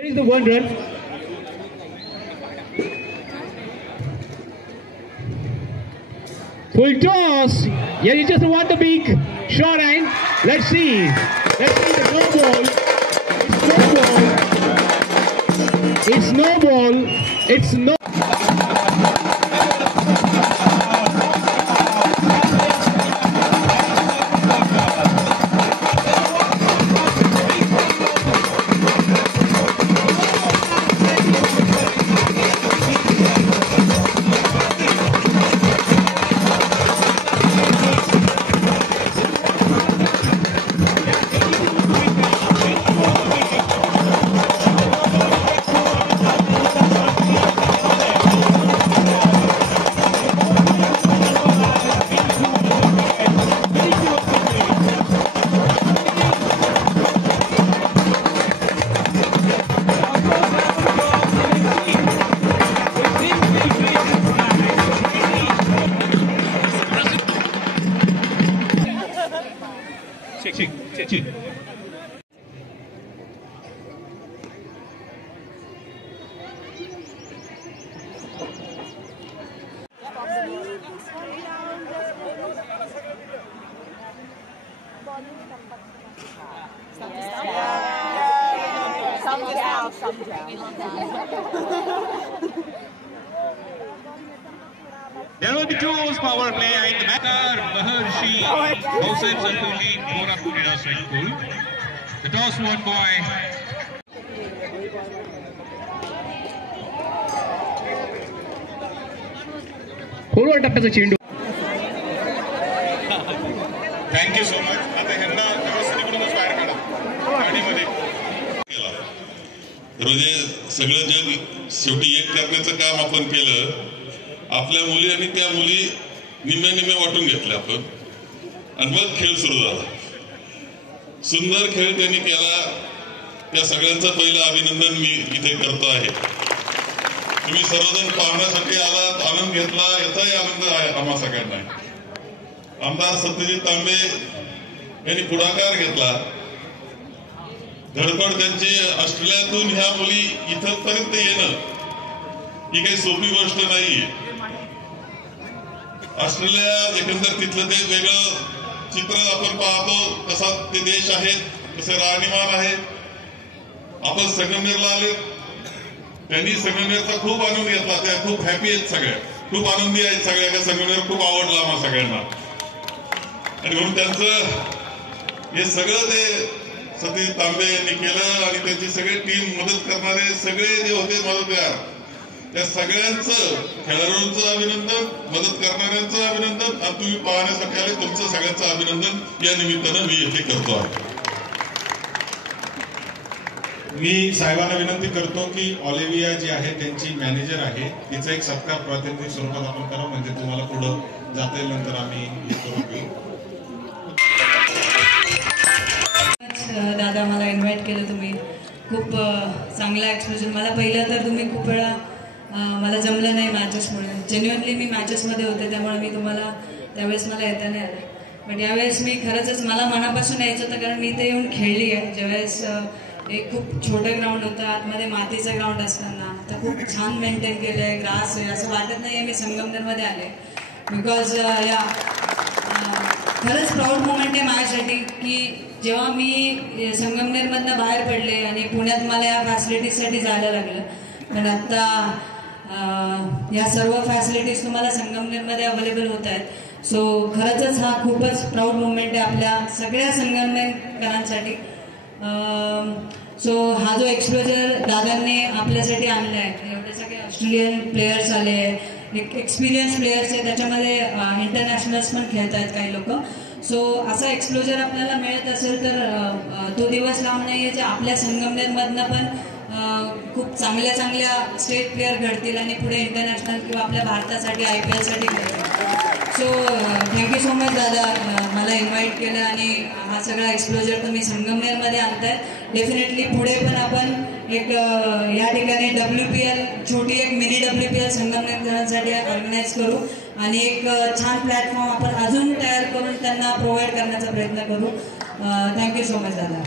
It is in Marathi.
Here is the 1 run. Full toss. Yeah, you just want the big short end. Let's see. Let's see the no ball. It's no ball. It's no. Check. There will be 2 overs power play and the batter Maharshi outside circle lead 4 up to the strike pool. The toss won by खोलवर टप्प्याचा चेंडू. Thank you so much. आता ह्यांना व्यवस्थित इकडूनच बाहेर काढा गाडीमध्ये. म्हणजे सगळं जग शेवटी एक करण्याचं काम आपण केलं. आपल्या मुली आणि त्या मुली निम्मे वाटून घेतले आपण आणि मग खेळ सुरू झाला. सुंदर खेळ त्यांनी केला. त्या सगळ्यांचं पहिलं अभिनंदन मी इथे करतो आहे. तुम्ही सर्वजण पाहण्यासाठी आलात, आनंद घेतला, याचाही आनंद आहे आम्हा सगळ्यांना. आमदार सत्यजित तांबे यांनी पुढाकार घेतला. धडपड त्यांची ऑस्ट्रेलियातून ह्या मुली इथपर्यंत येणं ही काही सोपी गोष्ट नाहीये. ऑस्ट्रेलिया एकंदर तिथलं ते वेगळं चित्र आपण पाहतो. कसा ते देश आहेत, कसे राहणीमान आहे. आपण संगमनेरला आले, त्यांनी संगमनेरचा खूप आनंद घेतला. त्या खूप हॅपी आहेत, सगळ्या खूप आनंदी आहेत. सगळ्या संगमनेर खूप आवडला आम्हाला सगळ्यांना. आणि म्हणून त्यांचं हे सगळं ते सतीश तांबे यांनी केलं आणि त्यांची सगळी टीम मदत करणारे सगळे जे होते मदतगार, त्या सगळ्यांचं, खेळाडूंचं अभिनंदन, मदत करणाऱ्यांचं अभिनंदन आणि तुम्ही पाहण्यासाठी आले तुमचं सगळ्यांचं अभिनंदन या निमित्तानं मी येथे करतो आहे. मी साहेबांना विनंती करतो की ऑलिव्हिया जी आहे त्यांची मॅनेजर आहे, तिचा एक सत्कार प्रातिनिधिक स्वरूपात आपण करा, म्हणजे तुम्हाला पुढे जाता येईल. नंतर आम्ही हे करून घेऊ. दादा, मला इन्व्हाइट केलं तुम्ही. खूप चांगला एक्सपोजर. मला पहिलं तर तुम्ही खूप वेळा मला जमलं नाही मॅचेसमुळे. जेन्युअनली मी मॅचेसमध्ये होते, त्यामुळे मी तुम्हाला त्यावेळेस मला येता नाही आलं. पण यावेळेस मी खरंच मला मनापासून यायचं होतं, कारण मी इथे येऊन खेळली आहे. ज्यावेळेस एक खूप छोटं ग्राउंड होतं, आतमध्ये मातीचं ग्राउंड असताना तर खूप छान मेंटेन केलं आहे. ग्रास आहे, असं वाटत नाही आहे मी संगमनेरमध्ये आले. बिकॉज खरंच प्राऊड मोमेंट आहे माझ्यासाठी की जेव्हा मी संगमनेरमधनं बाहेर पडले आणि पुण्यात मला या फॅसिलिटीजसाठी जायला लागलं. पण आता या सर्व फॅसिलिटीज तुम्हाला संगमनेरमध्ये अवेलेबल होत आहेत. सो खरंच हा खूपच प्राऊड मोमेंट आहे आपल्या सगळ्या संगमनेरकरांसाठी. सो हा जो एक्सपोजर दादांनी आपल्यासाठी आणला आहे, एवढे सगळे ऑस्ट्रेलियन प्लेयर्स आले, एक एक्सपिरियन्स प्लेयर्स आहे, त्याच्यामध्ये इंटरनॅशनल्स पण खेळत आहेत काही लोक. सो असा एक्सपोजर आपल्याला मिळत असेल तर तो दिवस लावून नाहीये जे आपल्या संगमनेरमधनं पण खूप चांगल्या स्टेट प्लेयर घडतील आणि पुढे इंटरनॅशनल किंवा आपल्या भारतासाठी IPL साठी घडतील. सो थँक्यू सो मच दादा, मला इन्व्हाइट केलं आणि हा सगळा एक्सपोजर तुम्ही संगमनेरमध्ये आणताय. डेफिनेटली पुढे पण आपण एक या ठिकाणी WPL, छोटी एक मिनी WPL संगमनेरकरांसाठी ऑर्गनाईज करू आणि एक छान प्लॅटफॉर्म आपण अजून तयार करून त्यांना प्रोव्हाइड करण्याचा प्रयत्न करू. थँक्यू सो मच दादा.